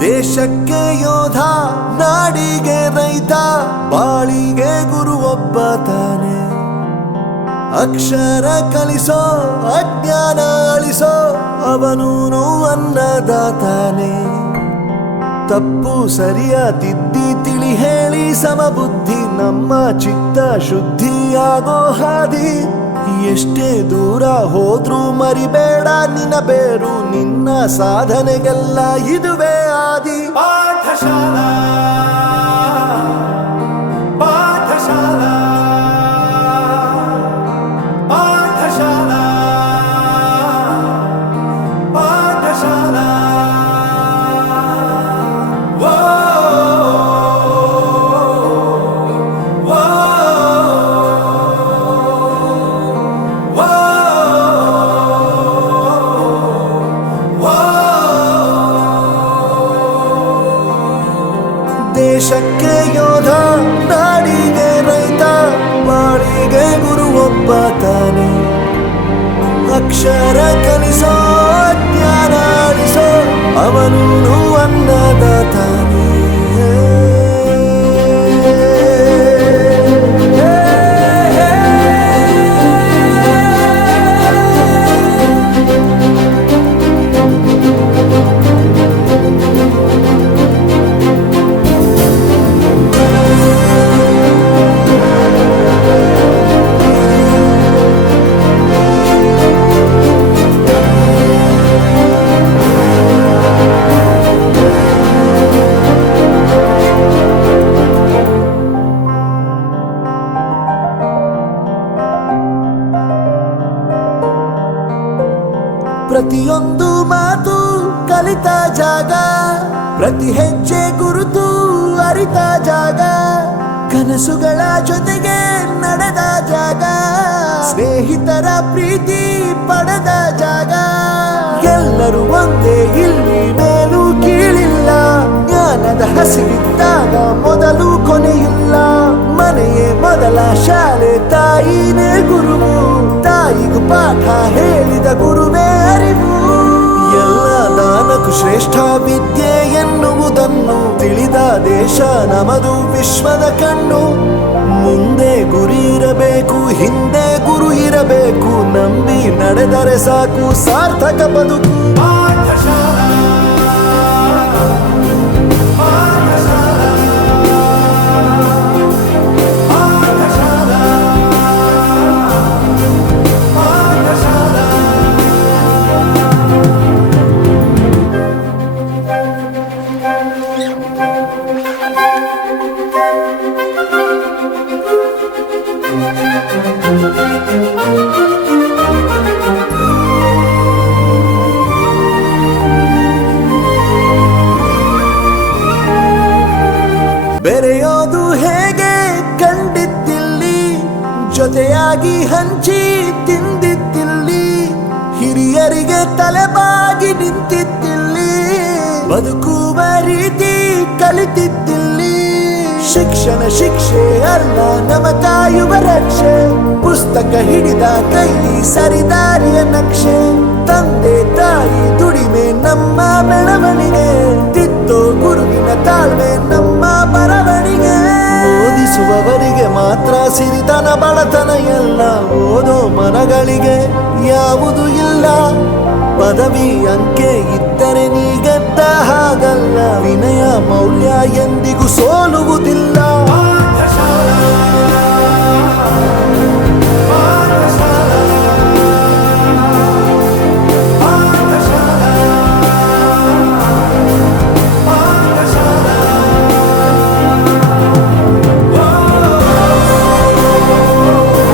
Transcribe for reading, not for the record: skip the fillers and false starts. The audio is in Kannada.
ದೇಶಕ್ಕೆ ಯೋಧ, ನಾಡಿಗೆ ರೈತ, ಬಾಳಿಗೆ ಗುರು ಒಬ್ಬ ತಾನೆ. ಅಕ್ಷರ ಕಲಿಸೋ, ಅಜ್ಞಾನ ಅಳಿಸೋ, ಅವನೂನು ಅನ್ನದಾತಾನೆ. ತಪ್ಪು ಸರಿಯ ತಿದ್ದಿ ತಿಳಿ ಹೇಳಿ ಸಮಬುದ್ಧಿ, ನಮ್ಮ ಚಿತ್ತ ಶುದ್ಧಿಯಾಗೋ ಹಾದಿ. ಎಷ್ಟೇ ದೂರ ಹೋದ್ರೂ ಮರಿಬೇಡ ನಿನ್ನ ಬೇರು, ನಿನ್ನ ಸಾಧನೆಗೆಲ್ಲ ಇದುವೇ ಆದಿ. ಪಾಠಶಾಲಾ ಪಾಠಶಾಲಾ ಪಾಠಶಾಲಾ ಪಾಠಶಾಲಾ. ದೇಶಕ್ಕೆ ಯೋಧ, ನಾಡಿಗೆ ರೈತ, ಬಾಳಿಗೆ ಗುರು ಒಬ್ಬ ತಾನೆ. ಅಕ್ಷರ ಕಲಿಸೋ, ಜ್ಞಾನ ಅಳಿಸೋ, ಅವನೂನು ಅನ್ನದಾತಾನೆ. ಪ್ರತಿಯೊಂದು ಮಾತು ಕಲಿತ ಜಾಗ, ಪ್ರತಿ ಹೆಜ್ಜೆ ಗುರುತು ಅರಿತ ಜಾಗ, ಕನಸುಗಳ ಜೊತೆಗೆ ನಡೆದ ಜಾಗ, ಸ್ನೇಹಿತರ ಪ್ರೀತಿ ಪಡೆದ ಜಾಗ. ಎಲ್ಲರೂ ಒಂದೇ, ಇಲ್ಲಿ ಮೇಲೂ ಕೀಳಿಲ್ಲ, ಜ್ಞಾನದ ಹಸಿವಿದ್ದಾಗ ಮೊದಲು ಕೊನೆಯಿಲ್ಲ. ಮನೆಯೇ ಮೊದಲ ಶಾಲೆ, ತಾಯಿನೇ ಗುರುವು, ತಾಯಿಗೂ ಪಾಠ ಹೇಳಿದ ಗುರುವೇ ಅರಿವು. ಎಲ್ಲ ದಾನಕ್ಕೂ ಶ್ರೇಷ್ಠ ವಿದ್ಯೆ ಎನ್ನುವುದನ್ನು ತಿಳಿದ ದೇಶ ನಮದು, ವಿಶ್ವದ ಕಣ್ಣು. ಮುಂದೆ ಗುರಿ ಇರಬೇಕು, ಹಿಂದೆ ಗುರು ಇರಬೇಕು, ನಂಬಿ ನಡೆದರೆ ಸಾಕು ಸಾರ್ಥಕ ಬದುಕು. ಪಾಠಶಾಲಾ ಬೆರೆಯೋದು ಹೇಗೆ ಕಂಡಿದ್ದಿಲ್ಲಿ, ಜೊತೆಯಾಗಿ ಹಂಚಿ ತಿಂದಿದ್ದಿಲ್ಲಿ, ಹಿರಿಯರಿಗೆ ತಲೆಬಾಗಿ ನಿಂತಿದ್ದಿಲ್ಲಿ, ಬದುಕುವ ರೀತಿ ಕಲಿತಿದ್ದಿಲ್ಲಿ. ಶಿಕ್ಷಣ ಶಿಕ್ಷೆ ಅಲ್ಲ, ನಮ ಕಾಯುವ ರಕ್ಷೆ, ಪುಸ್ತಕ ಹಿಡಿದ ಕೈ ಸರಿದಾರಿಯ ನಕ್ಷೆ. ತಂದೆ ತಾಯಿ ದುಡಿಮೆ ನಮ್ಮ ಬೆಳವಣಿಗೆ, ತಿದ್ದೋ ಗುರುವಿನ ತಾಳ್ಮೆ ನಮ್ಮ ಬರವಣಿಗೆ. ಓದಿಸುವವರಿಗೆ ಮಾತ್ರ ಸಿರಿತನ ಬಡತನ ಎಲ್ಲ, ಓದೋ ಮನಗಳಿಗೆ ಯಾವುದು ಇಲ್ಲ. ಪದವಿ ಅಂಕೆ ಇದ್ದರೆ ನೀ ಗೆದ್ದ ಹಾಗಲ್ಲ, ವಿನಯ ಮೌಲ್ಯ ಎಂದಿಗೂ ಸೋಲುವುದಿಲ್ಲ.